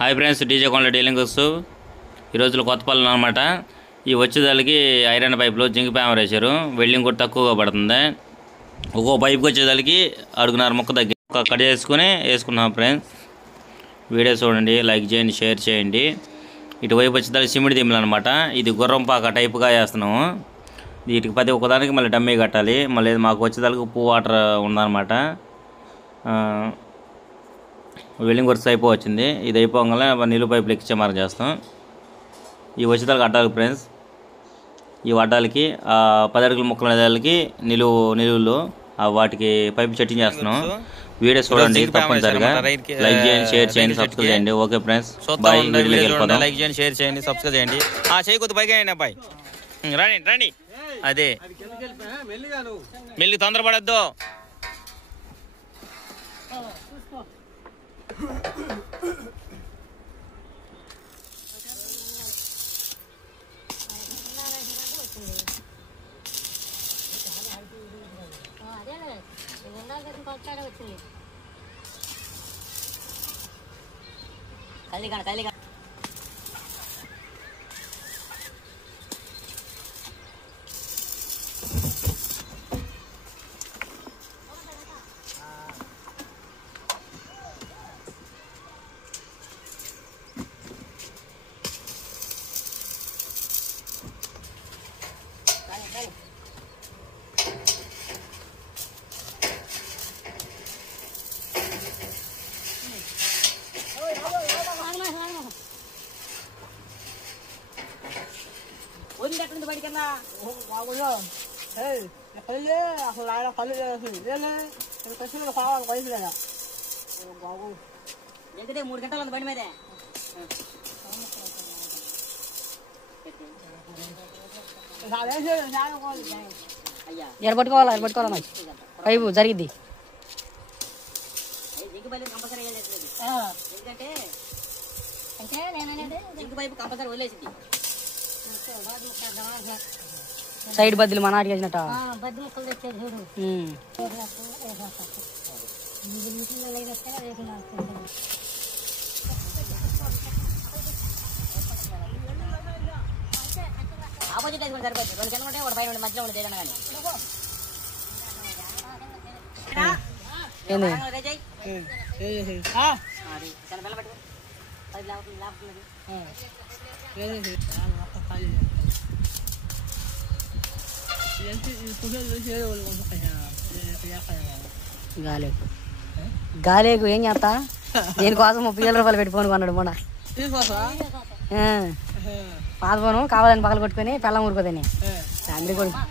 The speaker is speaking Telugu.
హాయ్ ఫ్రెండ్స్, డీజే కొండ డీలింగ్ వస్తూ ఈ రోజులో కొత్తపల్లి అనమాట. ఈ వచ్చేదానికి ఐరన్ పైపులో జింక్ ప్యామర్ వేశారు. వెల్డింగ్ కూడా తక్కువగా పడుతుంది. ఒక్కో పైపుకి వచ్చేదానికి 1.5 ముక్క దగ్గర కట్ చేసుకుని వేసుకున్నాం ఫ్రెండ్స్. వీడియో చూడండి, లైక్ చేయండి, షేర్ చేయండి. ఇటువైపు వచ్చేదానికి సిమెంట్ దిమ్మలు అనమాట. ఇది గుర్రం పాక టైపుగా వేస్తున్నాము. వీటికి ప్రతి ఒక్కదానికి మళ్ళీ డమ్మీ కట్టాలి. మళ్ళీ మాకు వచ్చేదానికి ఉప్పు వాటర్ ఉందన్నమాట. వెల్డింగ్ వర్క్స్ అయిపోవచ్చింది. ఇది అయిపోగానే నిలువు పైపులు ఎక్కించే మార్గం చేస్తాం. ఈ వచ్చేదానికి అడ్డాలి ఫ్రెండ్స్. ఈ అడ్డాలకి 10 అడుగుల ముక్కల నెలలకి నిలువులు వాటికి పైపు సెట్టింగ్ చేస్తున్నాం. వీడియో చూడండి, తప్పనిసరిగా లైక్ చేయండి, షేర్ చేయండి, సబ్స్క్రైబ్ చేయండి. Okay friends, bye. వీడియోలోకి వెళ్ళిపోదాం. లైక్ చేయండి, షేర్ చేయండి, సబ్స్క్రైబ్ చేయండి. చేయకొద్దు పైకి అండి అబ్బాయి. రండి రండి. అదే మెల్లి తొందరపడద్దు. ఎరబట్టుకోవాలి పైపు జరిగిద్ది. సైడ్ బద్దలు మన నాటికి వేసినట్ట ఆపోజిట్ అయితే సరిపోతుంది. 2 కింద ఉంటే ఒక పైన మధ్యలో ఉండదు ఏదన్నా కానీ. గాలేకు ఏం చేస్తా, దీనికోసం 30,000 రూపాయలు పెట్టుకోను కొన్నాడు మొన్న. పాత పోను కావాలని పగలు కొట్టుకొని పెళ్ళం ఊరుకోదని అందరి కూడా ఉన్నాయి.